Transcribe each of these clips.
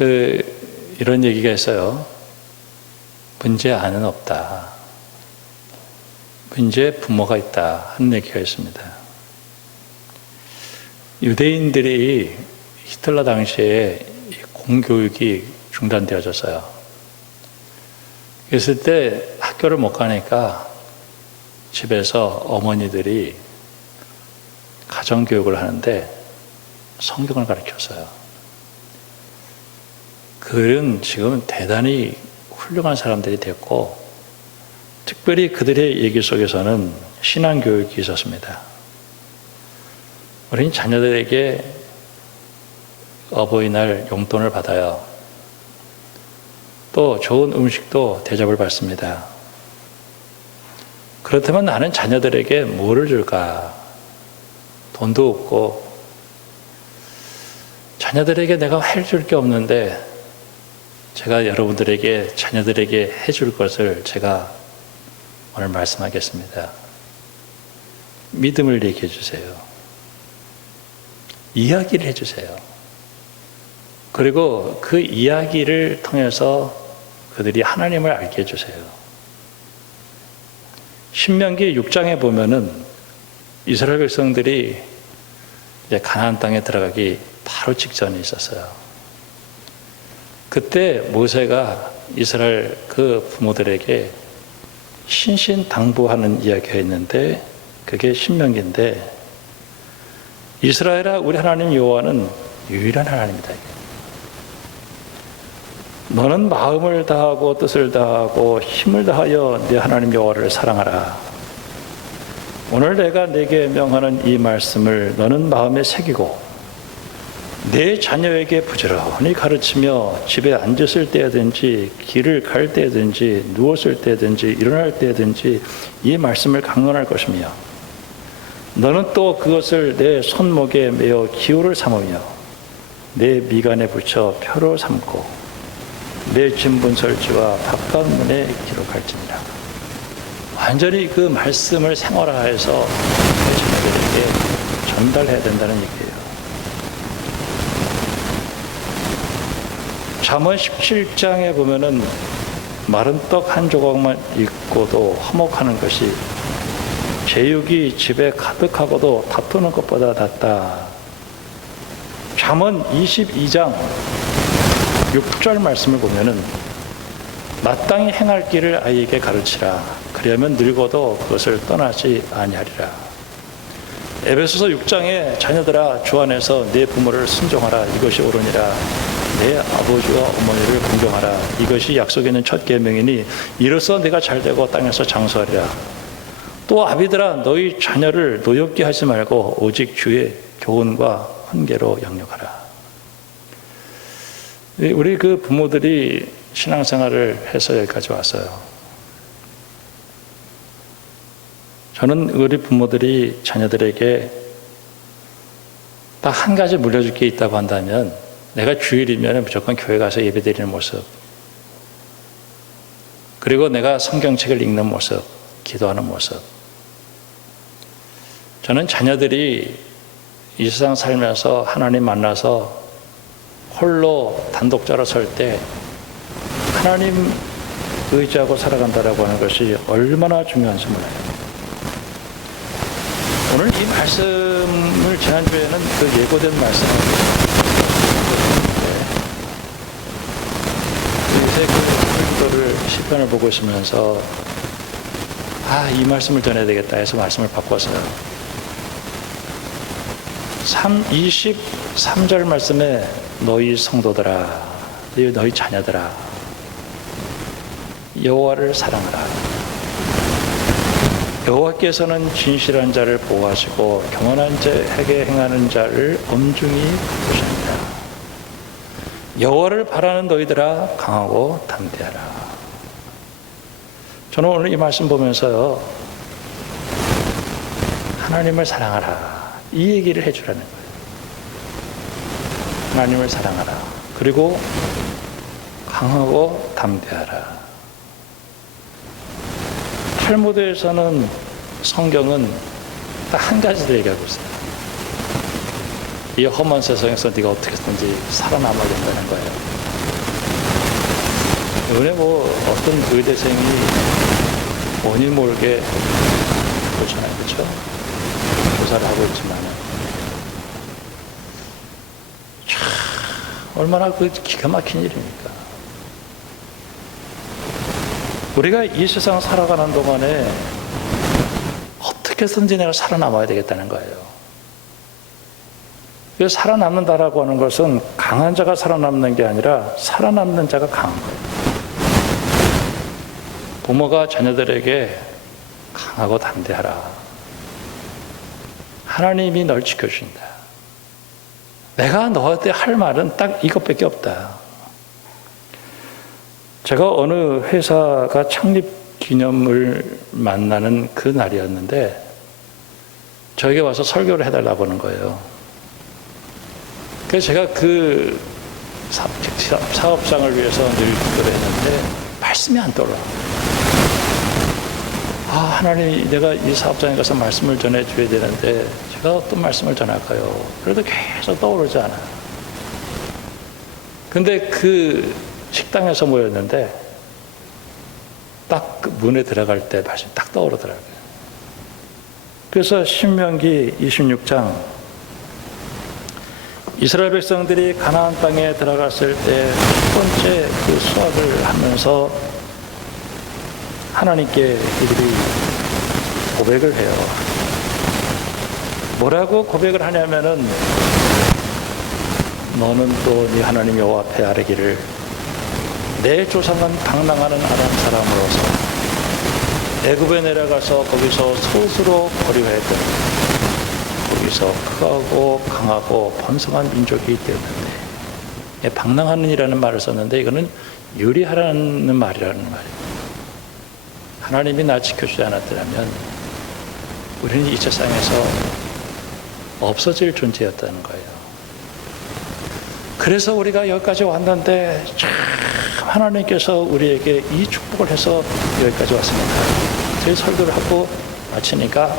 이런 얘기가 있어요. 문제 안은 없다. 문제에 부모가 있다 하는 얘기가 있습니다. 유대인들이 히틀러 당시에 공교육이 중단되어졌어요. 그랬을 때 학교를 못 가니까 집에서 어머니들이 가정교육을 하는데 성경을 가르쳤어요. 그들은 지금 대단히 훌륭한 사람들이 됐고, 특별히 그들의 얘기 속에서는 신앙교육이 있었습니다. 우리는 자녀들에게 어버이날 용돈을 받아요. 또 좋은 음식도 대접을 받습니다. 그렇다면 나는 자녀들에게 뭐를 줄까? 돈도 없고 자녀들에게 내가 해줄 게 없는데, 제가 여러분들에게 자녀들에게 해줄 것을 제가 오늘 말씀하겠습니다. 믿음을 얘기해 주세요. 이야기를 해주세요. 그리고 그 이야기를 통해서 그들이 하나님을 알게 해주세요. 신명기 6장에 보면은 이스라엘 백성들이 이제 가나안 땅에 들어가기 바로 직전에 있었어요. 그때 모세가 이스라엘 그 부모들에게 신신당부하는 이야기가 있는데, 그게 신명기인데, 이스라엘아, 우리 하나님 여호와는 유일한 하나님이다. 너는 마음을 다하고 뜻을 다하고 힘을 다하여 네 하나님 여호와를 사랑하라. 오늘 내가 네게 명하는 이 말씀을 너는 마음에 새기고 내 자녀에게 부지런히 가르치며 집에 앉았을 때든지 길을 갈 때든지 누웠을 때든지 일어날 때든지 이 말씀을 강론할 것이며, 너는 또 그것을 내 손목에 매어 기호를 삼으며 내 미간에 붙여 표로 삼고 내 진분설지와 바깥 문에 기록할지니라. 완전히 그 말씀을 생활화해서 내 자녀들에게 전달해야 된다는 얘기예요. 잠언 17장에 보면은 마른 떡 한 조각만 있고도 화목하는 것이 제육이 집에 가득하고도 다투는 것보다 낫다. 잠언 22장 6절 말씀을 보면은 마땅히 행할 길을 아이에게 가르치라. 그리하면 늙어도 그것을 떠나지 아니하리라. 에베소서 6장에 자녀들아 주 안에서 내 부모를 순종하라. 이것이 옳으니라. 내 아버지와 어머니를 공경하라. 이것이 약속에 있는 첫 계명이니 이로써 내가 잘되고 땅에서 장수하리라. 또 아비들아 너희 자녀를 노엽게 하지 말고 오직 주의 교훈과 훈계로 양육하라. 우리 그 부모들이 신앙생활을 해서 여기까지 왔어요. 저는 우리 부모들이 자녀들에게 딱 한 가지 물려줄 게 있다고 한다면, 내가 주일이면 무조건 교회 가서 예배드리는 모습, 그리고 내가 성경책을 읽는 모습, 기도하는 모습. 저는 자녀들이 이 세상 살면서 하나님 만나서 홀로 단독자로 설 때 하나님 의지하고 살아간다라고 하는 것이 얼마나 중요한지 몰라요. 오늘 이 말씀을 지난주에는 그 예고된 말씀을 요새 그 기도를 시편을 보고 있으면서 이 말씀을 전해야 되겠다 해서 말씀을 바꿨어요. 23절 말씀에 너희 성도들아, 너희 자녀들아, 여호와를 사랑하라. 여호와께서는 진실한 자를 보호하시고 경건한 자에게 행하는 자를 엄중히 보십니다. 여호와를 바라는 너희들아 강하고 담대하라. 저는 오늘 이 말씀 보면서요, 하나님을 사랑하라, 이 얘기를 해주라는 거예요. 하나님을 사랑하라. 그리고 강하고 담대하라. 탈무드에서는 성경은 딱 한 가지를 얘기하고 있어요. 이 험한 세상에서 네가 어떻게든지 살아남아야 된다는 거예요. 이번에 어떤 의대생이 원인 모르게 그렇잖아요, 그렇죠? 조사를 하고 있지만 얼마나 기가 막힌 일입니까? 우리가 이 세상 살아가는 동안에 어떻게든지 내가 살아남아야 되겠다는 거예요. 그래서 살아남는다라고 하는 것은 강한 자가 살아남는 게 아니라 살아남는 자가 강한 거예요. 부모가 자녀들에게 강하고 담대하라. 하나님이 널 지켜주신다. 내가 너한테 할 말은 딱 이것밖에 없다. 제가 어느 회사가 창립 기념을 만나는 그 날이었는데 저에게 와서 설교를 해달라고 하는 거예요. 그래서 제가 그 사업장을 위해서 늘 기도를 했는데 말씀이 안 떠올라. 하나님, 내가 이 사업장에 가서 말씀을 전해줘야 되는데 제가 어떤 말씀을 전할까요? 그래도 계속 떠오르지 않아요. 근데 그 식당에서 모였는데 딱 그 문에 들어갈 때 말씀이 딱 떠오르더라고요. 그래서 신명기 26장 이스라엘 백성들이 가나안 땅에 들어갔을 때 첫 번째 그 수확을 하면서 하나님께 이들이 고백을 해요. 뭐라고 고백을 하냐면은 너는 또 네 하나님 여호와 앞에 아뢰기를 내 조상은 방랑하는 아람 사람으로서 애굽에 내려가서 거기서 스스로 거류했던 거기서 크고 강하고 번성한 민족이기 때문에 방랑하는 이라는 말을 썼는데 이거는 유리하라는 말이라는 말이에요. 하나님이 나 지켜주지 않았더라면 우리는 이 세상에서 없어질 존재였다는 거예요. 그래서 우리가 여기까지 왔는데 참 하나님께서 우리에게 이 축복을 해서 여기까지 왔습니다. 제 설교를 하고 마치니까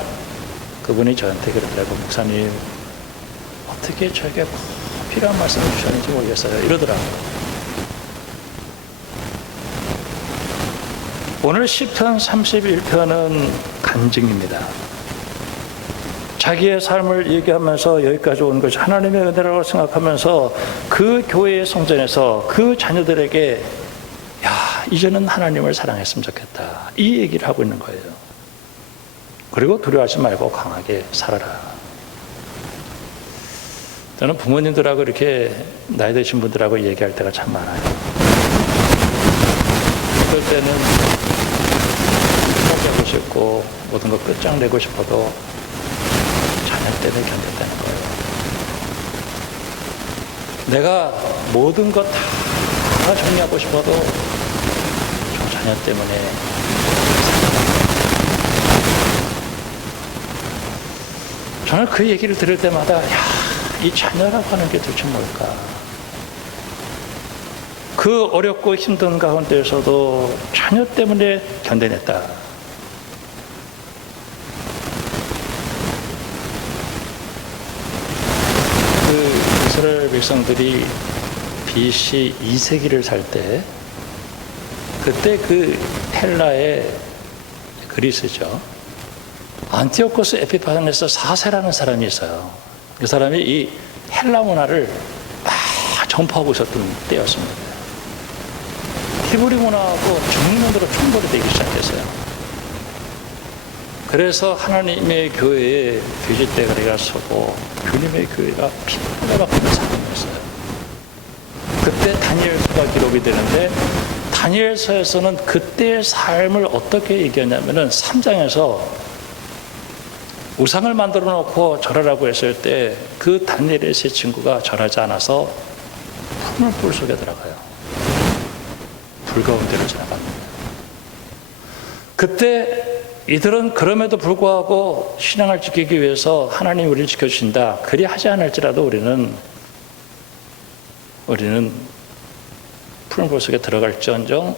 그분이 저한테 그러더라고요. 목사님, 어떻게 저에게 꼭 필요한 말씀을 주셨는지 모르겠어요. 이러더라고요. 오늘 시편 31편은 간증입니다. 자기의 삶을 얘기하면서 여기까지 온 것이 하나님의 은혜라고 생각하면서 그 교회의 성전에서 그 자녀들에게 이제는 하나님을 사랑했으면 좋겠다. 이 얘기를 하고 있는 거예요. 그리고 두려워하지 말고 강하게 살아라. 저는 부모님들하고 이렇게 나이 드신 분들하고 얘기할 때가 참 많아요. 그럴 때는 포기하고 싶고 모든 거 끝장내고 싶어도 자녀 때문에 견딘다는 거예요. 내가 모든 것 다 정리하고 싶어도 저 자녀 때문에 저는 그 얘기를 들을 때마다 이 자녀라고 하는 게 도대체 뭘까? 그 어렵고 힘든 가운데에서도 자녀 때문에 견뎌냈다. 그 이스라엘 백성들이 BC 2세기를 살 때 그때 그 헬라의 그리스죠. 안티오코스 에피파네스 4세라는 사람이 있어요. 그 사람이 이 헬라 문화를 막 전파하고 있었던 때였습니다. 히브리 문화하고 정면으로 충돌이 되기 시작했어요. 그래서 하나님의 교회에 뒤집대가리가 서고 주님의 교회가 피부가 바뀌는 상황이었어요. 그때 다니엘서가 기록이 되는데 다니엘서에서는 그때의 삶을 어떻게 얘기하냐면은 3장에서 우상을 만들어 놓고 절하라고 했을 때 그 다니엘의 세 친구가 절하지 않아서 푸른 불 속에 들어가요. 불 가운데로 지나갑니다. 그때 이들은 그럼에도 불구하고 신앙을 지키기 위해서 하나님 우리를 지켜주신다. 그리 하지 않을지라도 우리는 푸른 불 속에 들어갈지언정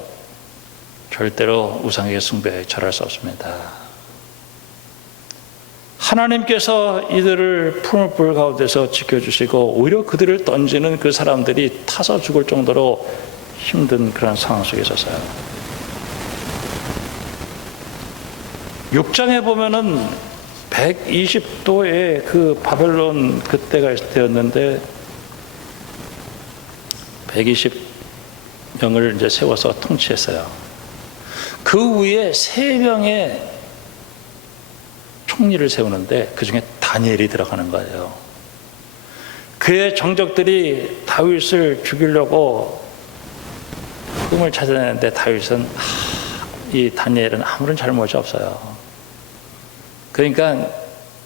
절대로 우상에게 숭배에 절할 수 없습니다. 하나님께서 이들을 풀 가운데서 지켜주시고 오히려 그들을 던지는 그 사람들이 타서 죽을 정도로 힘든 그런 상황 속에 있었어요. 6장에 보면은 120도의 그 바벨론 그때가 되었는데 120명을 이제 세워서 통치했어요. 그 위에 3명의 총리를 세우는데 그 중에 다니엘이 들어가는 거예요. 그의 정적들이 다윗을 죽이려고 흠을 찾아내는데 다윗은 이 다니엘은 아무런 잘못이 없어요. 그러니까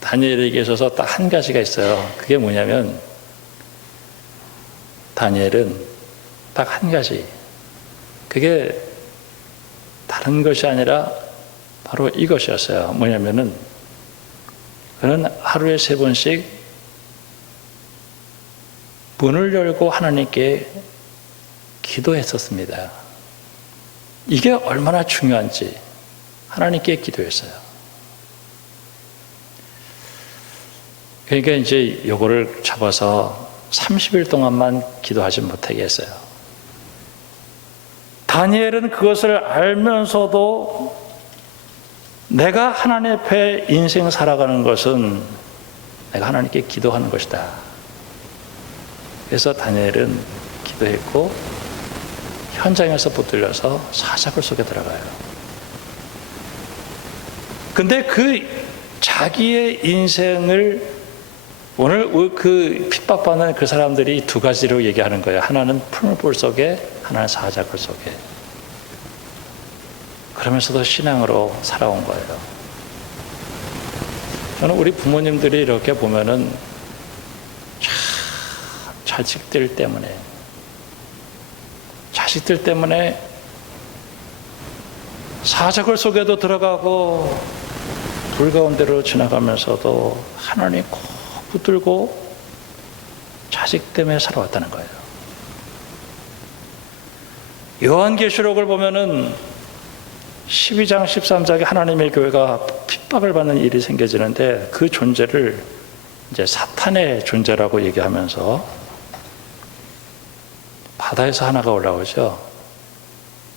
다니엘에게 있어서 딱 한 가지가 있어요. 그게 뭐냐면 다니엘은 딱 한 가지. 그게 다른 것이 아니라 바로 이것이었어요. 뭐냐면은 그는 하루에 3번씩 문을 열고 하나님께 기도했었습니다. 이게 얼마나 중요한지 하나님께 기도했어요. 그러니까 이제 요거를 잡아서 30일 동안만 기도하지 못하게 했어요. 다니엘은 그것을 알면서도 내가 하나님 앞에 인생 살아가는 것은 내가 하나님께 기도하는 것이다. 그래서 다니엘은 기도했고 현장에서 붙들려서 사자굴 속에 들어가요. 근데 그 자기의 인생을 오늘 그 핍박받는 그 사람들이 2가지로 얘기하는 거예요. 하나는 풀물 속에, 하나는 사자굴 속에. 그러면서도 신앙으로 살아온 거예요. 저는 우리 부모님들이 이렇게 보면은 자식들 때문에 사자굴 속에도 들어가고 불 가운데로 지나가면서도 하나님 꼭 붙들고 자식 때문에 살아왔다는 거예요. 요한계시록을 보면은 12장, 13장에 하나님의 교회가 핍박을 받는 일이 생겨지는데 그 존재를 이제 사탄의 존재라고 얘기하면서 바다에서 하나가 올라오죠.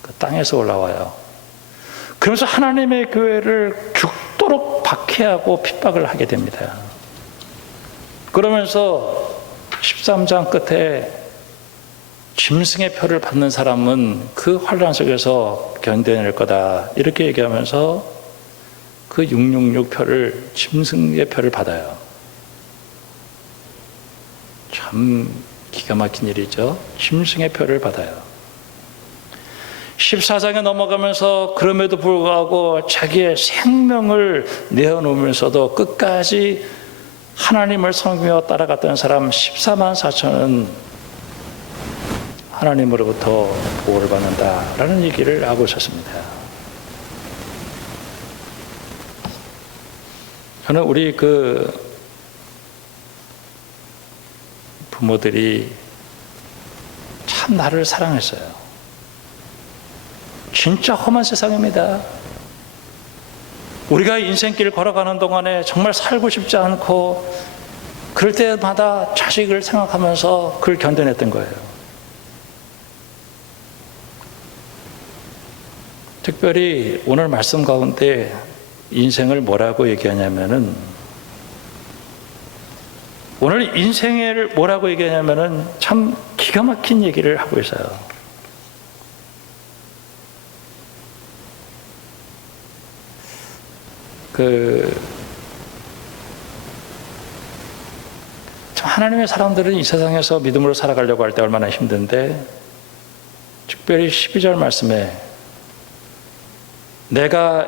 그 땅에서 올라와요. 그러면서 하나님의 교회를 죽도록 박해하고 핍박을 하게 됩니다. 그러면서 13장 끝에 짐승의 표를 받는 사람은 그 환난 속에서 견뎌낼 거다 이렇게 얘기하면서 그 666 표를 짐승의 표를 받아요. 참 기가 막힌 일이죠. 짐승의 표를 받아요. 14장에 넘어가면서 그럼에도 불구하고 자기의 생명을 내어놓으면서도 끝까지 하나님을 섬기며 따라갔던 사람 14만 4천은 하나님으로부터 보호를 받는다라는 얘기를 하고 있었습니다. 저는 우리 그 부모들이 참 나를 사랑했어요. 진짜 험한 세상입니다. 우리가 인생길 걸어가는 동안에 정말 살고 싶지 않고 그럴 때마다 자식을 생각하면서 그걸 견뎌냈던 거예요. 특별히 오늘 말씀 가운데 인생을 뭐라고 얘기하냐면은 오늘 인생을 뭐라고 얘기하냐면은 참 기가 막힌 얘기를 하고 있어요. 참 하나님의 사람들은 이 세상에서 믿음으로 살아가려고 할 때 얼마나 힘든데 특별히 12절 말씀에 내가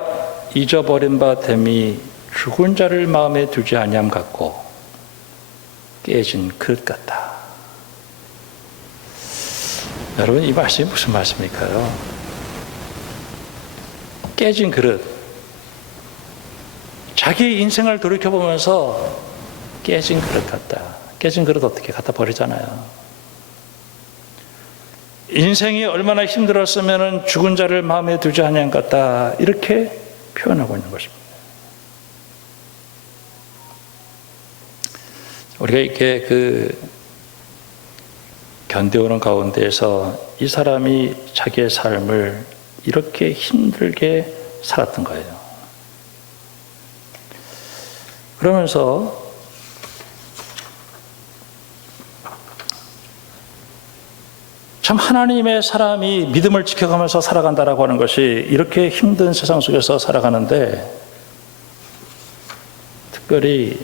잊어버린 바 됨이 죽은 자를 마음에 두지 아니함 같고 깨진 그릇 같다. 여러분 이 말씀이 무슨 말씀일까요? 깨진 그릇. 자기 인생을 돌이켜보면서 깨진 그릇 같다. 깨진 그릇 어떻게 갖다 버리잖아요. 인생이 얼마나 힘들었으면 죽은 자를 마음에 두지 아니한 같다 이렇게 표현하고 있는 것입니다. 우리가 이렇게 견뎌오는 가운데에서 이 사람이 자기의 삶을 이렇게 힘들게 살았던 거예요. 그러면서 참 하나님의 사람이 믿음을 지켜가면서 살아간다라고 하는 것이 이렇게 힘든 세상 속에서 살아가는데 특별히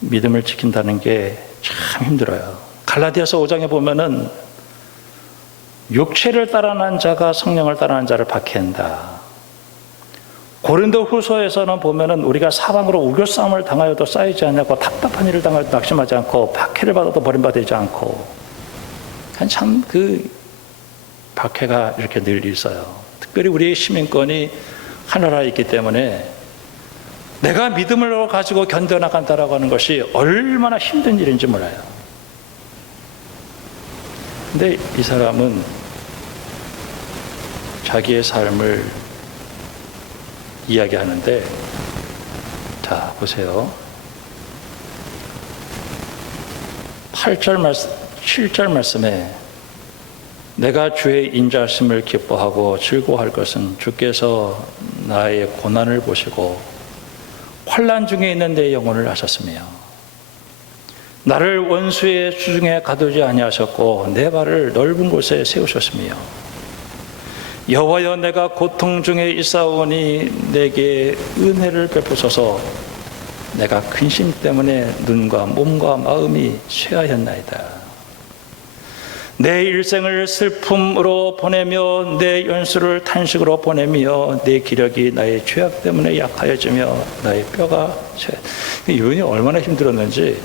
믿음을 지킨다는 게 참 힘들어요. 갈라디아서 5장에 보면은 육체를 따라난 자가 성령을 따라난 자를 박해한다. 고린도 후서에서는 보면은 우리가 사방으로 우겨싸움을 당하여도 쌓이지 않냐고, 답답한 일을 당하여도 낙심하지 않고, 박해를 받아도 버림받지 않고, 참 박해가 이렇게 늘 있어요. 특별히 우리의 시민권이 하나라에 있기 때문에 내가 믿음을 가지고 견뎌나간다라고 하는 것이 얼마나 힘든 일인지 몰라요. 근데 이 사람은 자기의 삶을 이야기하는데, 자 보세요. 7절 말씀에 내가 주의 인자하심을 기뻐하고 즐거워할 것은 주께서 나의 고난을 보시고 환난 중에 있는 내 영혼을 아셨으며 나를 원수의 수중에 가두지 아니하셨고 내 발을 넓은 곳에 세우셨으며 여호와여 내가 고통 중에 있사오니 내게 은혜를 베푸소서. 내가 근심 때문에 눈과 몸과 마음이 쇠하였나이다. 내 일생을 슬픔으로 보내며 내 연수를 탄식으로 보내며 내 기력이 나의 죄악 때문에 약하여지며 나의 뼈가 요인이 얼마나 힘들었는지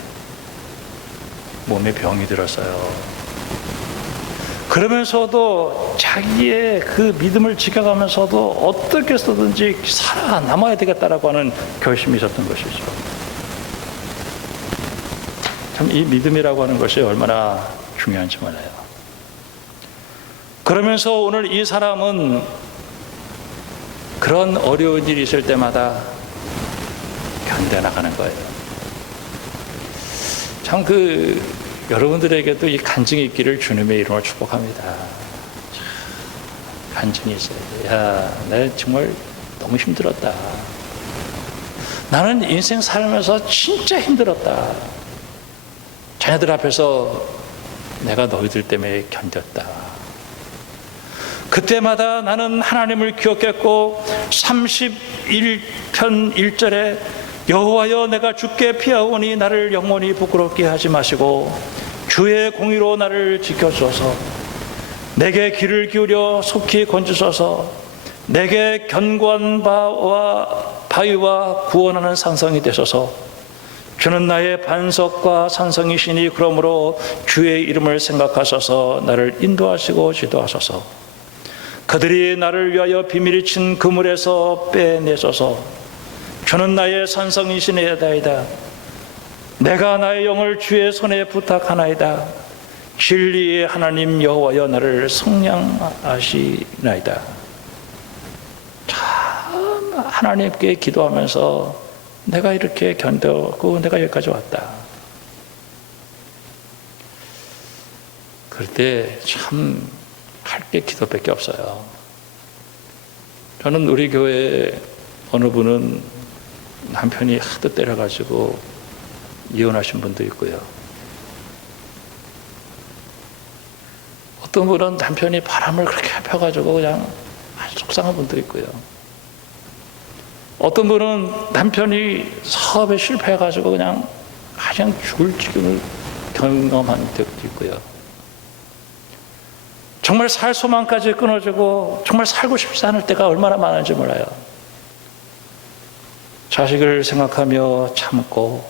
몸에 병이 들었어요. 그러면서도 자기의 그 믿음을 지켜가면서도 어떻게 해서든지 살아남아야 되겠다라고 하는 결심이 있었던 것이죠. 참 이 믿음이라고 하는 것이 얼마나 중요한지 몰라요. 그러면서 오늘 이 사람은 그런 어려운 일이 있을 때마다 견뎌나가는 거예요. 참 여러분들에게도 이 간증이 있기를 주님의 이름으로 축복합니다. 간증이 있어요. 야, 나 정말 너무 힘들었다. 나는 인생 살면서 진짜 힘들었다. 자녀들 앞에서 내가 너희들 때문에 견뎠다. 그때마다 나는 하나님을 기억했고 31편 1절에 여호와여 내가 주께 피하오니 나를 영원히 부끄럽게 하지 마시고 주의 공의로 나를 지켜주소서. 내게 귀를 기울여 속히 건지소서. 내게 견고한 바위와 구원하는 산성이 되소서. 주는 나의 반석과 산성이시니 그러므로 주의 이름을 생각하셔서 나를 인도하시고 지도하소서. 그들이 나를 위하여 비밀이 친 그물에서 빼내소서. 주는 나의 산성이시니이다. 내가 나의 영을 주의 손에 부탁하나이다. 진리의 하나님 여호와여 나를 성량하시나이다. 참 하나님께 기도하면서 내가 이렇게 견뎌고 내가 여기까지 왔다. 그럴 때 참 할 게 기도밖에 없어요. 저는 우리 교회 어느 분은 남편이 하도 때려가지고 이혼하신 분도 있고요. 어떤 분은 남편이 바람을 그렇게 펴가지고 그냥 아주 속상한 분도 있고요. 어떤 분은 남편이 사업에 실패해가지고 그냥 죽을 지경을 경험한 적도 있고요. 정말 살 소망까지 끊어지고 정말 살고 싶지 않을 때가 얼마나 많은지 몰라요. 자식을 생각하며 참고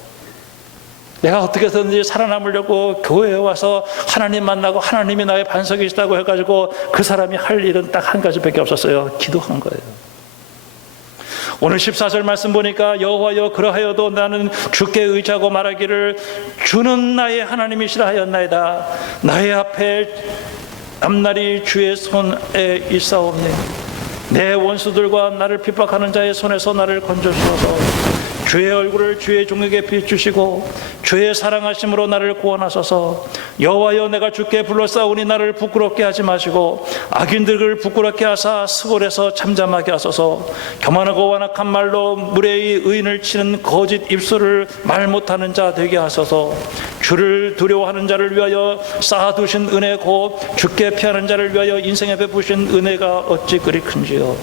내가 어떻게 해서든지 살아남으려고 교회에 와서 하나님 만나고 하나님이 나의 반석이시다고 해가지고 그 사람이 할 일은 딱 한 가지밖에 없었어요. 기도한 거예요. 오늘 14절 말씀 보니까 여호와여 그러하여도 나는 주께 의지하고 말하기를 주는 나의 하나님이시라 하였나이다. 나의 앞에 앞날이 주의 손에 있사옵니 내 원수들과 나를 핍박하는 자의 손에서 나를 건져주소서. 주의 얼굴을 주의 종에게 비추시고 주의 사랑하심으로 나를 구원하소서. 여호와여, 내가 주께 불러싸우니 나를 부끄럽게 하지 마시고 악인들을 부끄럽게 하사 스골에서 잠잠하게 하소서. 교만하고 완악한 말로 무례히 의인을 치는 거짓 입술을 말 못하는 자 되게 하소서. 주를 두려워하는 자를 위하여 쌓아두신 은혜 곧 주께 피하는 자를 위하여 인생에 베푸신 은혜가 어찌 그리 큰지요.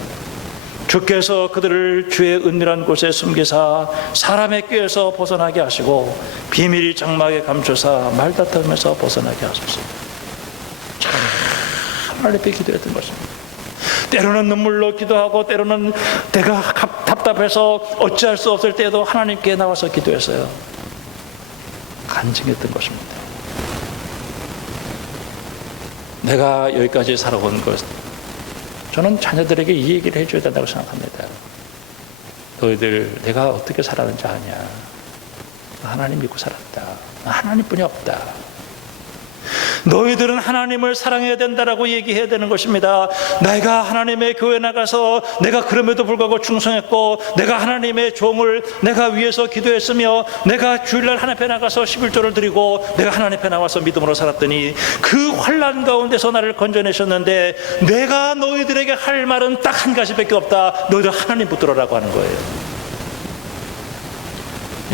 주께서 그들을 주의 은밀한 곳에 숨기사 사람의 꾀에서 벗어나게 하시고 비밀이 장막에 감추사 말다툼에서 벗어나게 하소서. 참 하나님께 기도했던 것입니다. 때로는 눈물로 기도하고 때로는 내가 답답해서 어찌할 수 없을 때에도 하나님께 나와서 기도했어요. 간증했던 것입니다. 내가 여기까지 살아온 것, 저는 자녀들에게 이 얘기를 해줘야 된다고 생각합니다. 너희들 내가 어떻게 살았는지 아냐? 하나님 믿고 살았다. 하나님뿐이 없다. 너희들은 하나님을 사랑해야 된다라고 얘기해야 되는 것입니다. 내가 하나님의 교회 나가서 내가 그럼에도 불구하고 충성했고, 내가 하나님의 종을 내가 위해서 기도했으며, 내가 주일날 하나님 앞에 나가서 11조를 드리고 내가 하나님 앞에 나와서 믿음으로 살았더니 그 환난 가운데서 나를 건져내셨는데, 내가 너희들에게 할 말은 딱 한 가지밖에 없다. 너희들 하나님 붙들어라고 하는 거예요.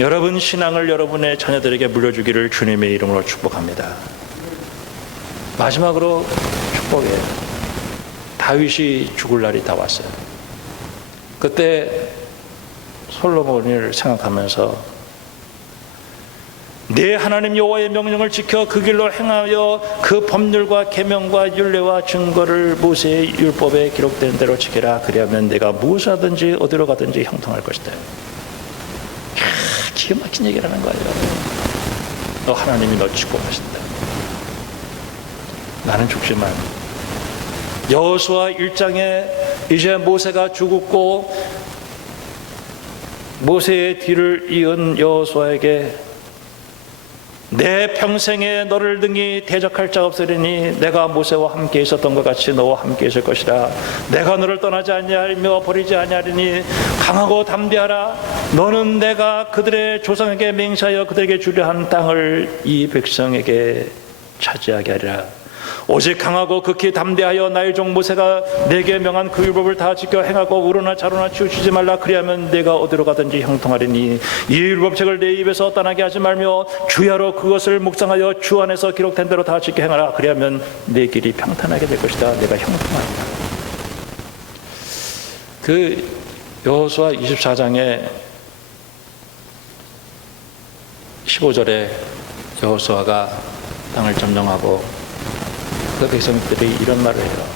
여러분 신앙을 여러분의 자녀들에게 물려주기를 주님의 이름으로 축복합니다. 마지막으로 축복이에요. 다윗이 죽을 날이 다 왔어요. 그때 솔로몬을 생각하면서 내 하나님 여호와의 명령을 지켜 그 길로 행하여 그 법률과 계명과 율례와 증거를 모세의 율법에 기록된 대로 지켜라. 그리하면 내가 무엇하든지 어디로 가든지 형통할 것이다. 기가 막힌 얘기를 하는 거예요. 너 하나님이 너 축복하신다. 나는 죽지만 여호수아 1장에 이제 모세가 죽었고 모세의 뒤를 이은 여호수아에게 내 평생에 너를 등이 대적할 자 없으리니 내가 모세와 함께 있었던 것 같이 너와 함께 있을 것이라. 내가 너를 떠나지 아니하며 버리지 아니하리니 강하고 담대하라. 너는 내가 그들의 조상에게 맹세하여 그들에게 주려 한 땅을 이 백성에게 차지하게 하리라. 오직 강하고 극히 담대하여 나의 종 모세가 내게 명한 그 율법을 다 지켜 행하고 우로나 자로나 치우치지 말라. 그리하면 내가 어디로 가든지 형통하리니 이 율법책을 내 입에서 떠나게 하지 말며 주야로 그것을 묵상하여 주 안에서 기록된 대로 다 지켜 행하라. 그리하면 내 길이 평탄하게 될 것이다. 내가 형통하리라. 그 여호수아 24장에 15절에 여호수아가 땅을 점령하고 그 백성들이 이런 말을 해요.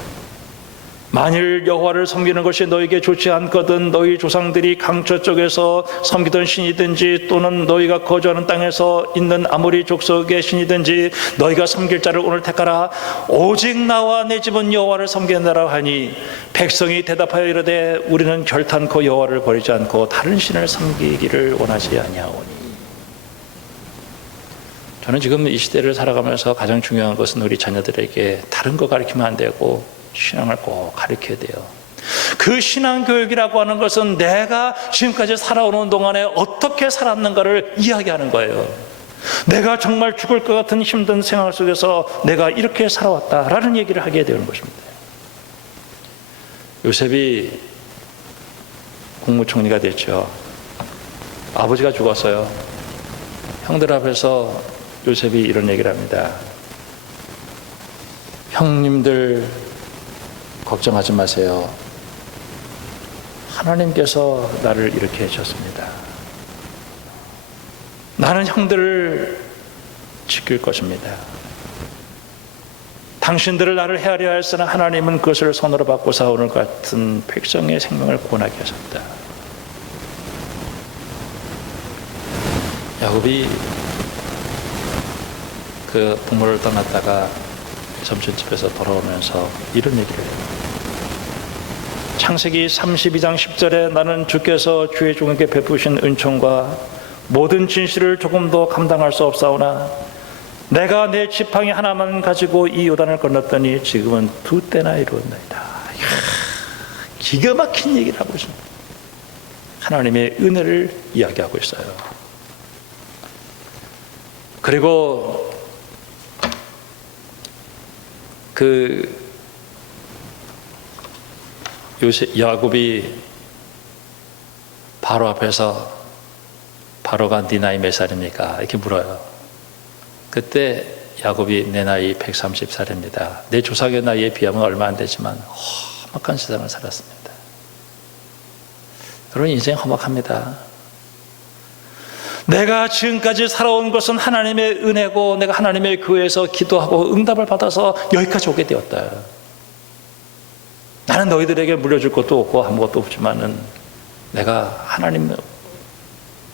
만일 여호와를 섬기는 것이 너에게 좋지 않거든 너희 조상들이 강처 쪽에서 섬기던 신이든지 또는 너희가 거주하는 땅에서 있는 아모리 족속의 신이든지 너희가 섬길 자를 오늘 택하라. 오직 나와 내 집은 여호와를 섬기느라 하니 백성이 대답하여 이르되 우리는 결탄코 여호와를 버리지 않고 다른 신을 섬기기를 원하지 아니하오니. 저는 지금 이 시대를 살아가면서 가장 중요한 것은 우리 자녀들에게 다른 거 가르치면 안 되고 신앙을 꼭 가르쳐야 돼요. 그 신앙교육이라고 하는 것은 내가 지금까지 살아오는 동안에 어떻게 살았는가를 이야기하는 거예요. 내가 정말 죽을 것 같은 힘든 생활 속에서 내가 이렇게 살아왔다라는 얘기를 하게 되는 것입니다. 요셉이 국무총리가 됐죠. 아버지가 죽었어요. 형들 앞에서 요셉이 이런 얘기를 합니다. 형님들 걱정하지 마세요. 하나님께서 나를 이렇게 해주셨습니다. 나는 형들을 지킬 것입니다. 당신들을 나를 헤아려 하였으나 하나님은 그것을 손으로 받고사 오늘 같은 백성의 생명을 구원하게 하셨다. 야곱이 그 부모를 떠났다가 점심집에서 돌아오면서 이런 얘기를 해요. 창세기 32장 10절에 나는 주께서 주의 종에게 베푸신 은총과 모든 진실을 조금도 감당할 수 없사오나 내가 내 지팡이 하나만 가지고 이 요단을 건넜더니 지금은 2때나 이루었나이다. 기가 막힌 얘기를 하고 있습니다. 하나님의 은혜를 이야기하고 있어요. 그리고 야곱이 바로 앞에서 바로가 네 나이 몇 살입니까? 이렇게 물어요. 그때 야곱이 내 나이 130살입니다. 내 조상의 나이에 비하면 얼마 안 되지만 험악한 세상을 살았습니다. 여러분, 인생 험악합니다. 내가 지금까지 살아온 것은 하나님의 은혜고 내가 하나님의 교회에서 기도하고 응답을 받아서 여기까지 오게 되었다. 나는 너희들에게 물려줄 것도 없고 아무것도 없지만은 내가 하나님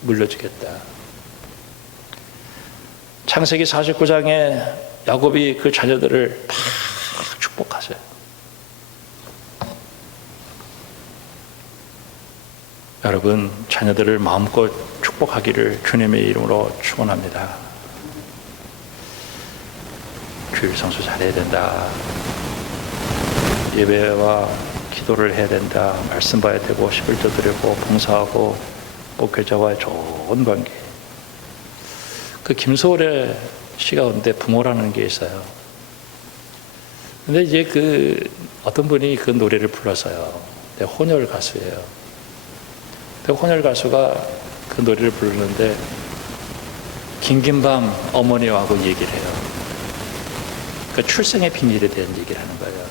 물려주겠다. 창세기 49장에 야곱이 그 자녀들을 다 축복하세요. 여러분, 자녀들을 마음껏 축복하기를 주님의 이름으로 축원합니다. 주일 성수 잘해야 된다. 예배와 기도를 해야 된다. 말씀 봐야 되고 11조 드리고 봉사하고 목회자와의 좋은 관계. 그 김소월의 시 가운데 부모라는 게 있어요. 근데 이제 어떤 분이 그 노래를 불렀어요. 혼혈 가수예요. 혼혈 가수가 그 노래를 부르는데 긴긴 밤 어머니하고 얘기를 해요. 그 출생의 비밀에 대한 얘기를 하는 거예요.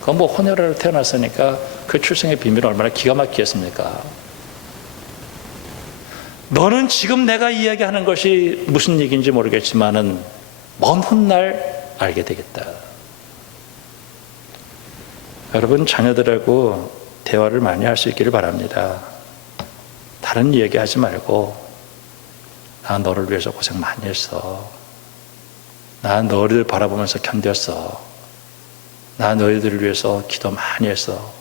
그건 뭐 혼혈로 태어났으니까 그 출생의 비밀은 얼마나 기가 막히겠습니까? 너는 지금 내가 이야기하는 것이 무슨 얘기인지 모르겠지만은 먼 훗날 알게 되겠다. 여러분, 자녀들하고 대화를 많이 할 수 있기를 바랍니다. 다른 얘기하지 말고 나 너를 위해서 고생 많이 했어. 나 너희들 바라보면서 견뎠어. 나 너희들을 위해서 기도 많이 했어.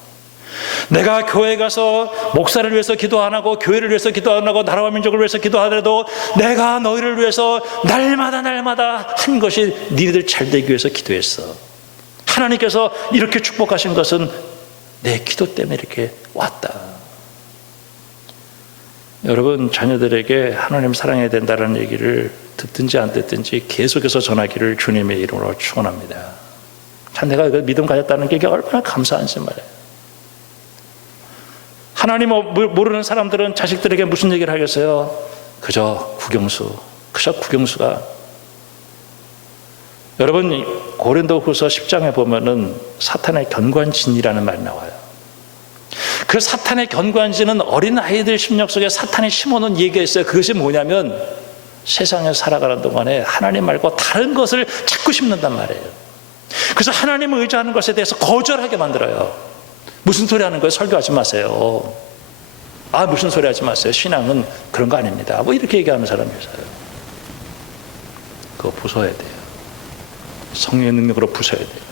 내가 교회 가서 목사를 위해서 기도 안 하고 교회를 위해서 기도 안 하고 나라와 민족을 위해서 기도하더라도 내가 너희를 위해서 날마다 한 것이 너희들 잘되기 위해서 기도했어. 하나님께서 이렇게 축복하신 것은 내 기도 때문에 이렇게 왔다. 여러분, 자녀들에게 하나님 사랑해야 된다는 얘기를 듣든지 안 듣든지 계속해서 전하기를 주님의 이름으로 축원합니다. 참, 내가 믿음 가졌다는 게 얼마나 감사한지 말이에요. 하나님 모르는 사람들은 자식들에게 무슨 얘기를 하겠어요? 그저 국영수가. 여러분, 고린도후서 10장에 보면은 사탄의 견관진이라는 말이 나와요. 그 사탄의 견관진은 어린 아이들 심령 속에 사탄이 심어놓은 얘기가 있어요. 그것이 뭐냐면 세상에 살아가는 동안에 하나님 말고 다른 것을 자꾸 심는단 말이에요. 그래서 하나님을 의지하는 것에 대해서 거절하게 만들어요. 무슨 소리 하는 거예요? 설교하지 마세요. 무슨 소리 하지 마세요. 신앙은 그런 거 아닙니다. 뭐 이렇게 얘기하는 사람이 있어요. 그거 부숴야 돼요. 성령의 능력으로 부숴야 돼요.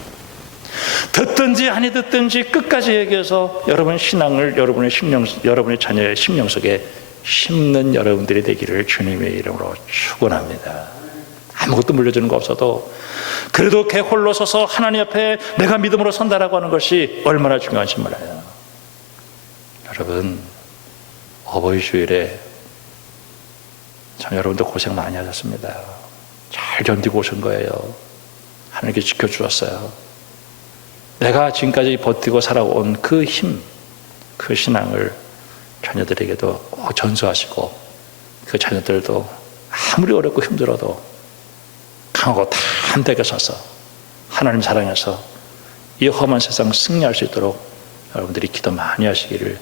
듣든지 아니 듣든지 끝까지 얘기해서 여러분 신앙을 여러분의 자녀의 심령 속에 심는 여러분들이 되기를 주님의 이름으로 축원합니다. 아무것도 물려주는 거 없어도 그래도 걔 홀로 서서 하나님 앞에 내가 믿음으로 선다라고 하는 것이 얼마나 중요한지 몰라요. 여러분, 어버이 주일에 참 여러분들 고생 많이 하셨습니다. 잘 견디고 오신 거예요. 하나님께 지켜주셨어요. 내가 지금까지 버티고 살아온 그 힘, 그 신앙을 자녀들에게도 꼭 전수하시고 그 자녀들도 아무리 어렵고 힘들어도 강하고 담대하게 서서 하나님 사랑해서 이 험한 세상 승리할 수 있도록 여러분들이 기도 많이 하시기를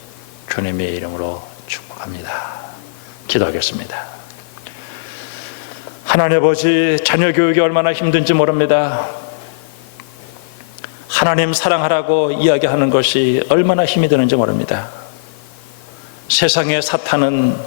주님의 이름으로 축복합니다. 기도하겠습니다. 하나님 아버지, 자녀 교육이 얼마나 힘든지 모릅니다. 하나님 사랑하라고 이야기하는 것이 얼마나 힘이 드는지 모릅니다. 세상의 사탄은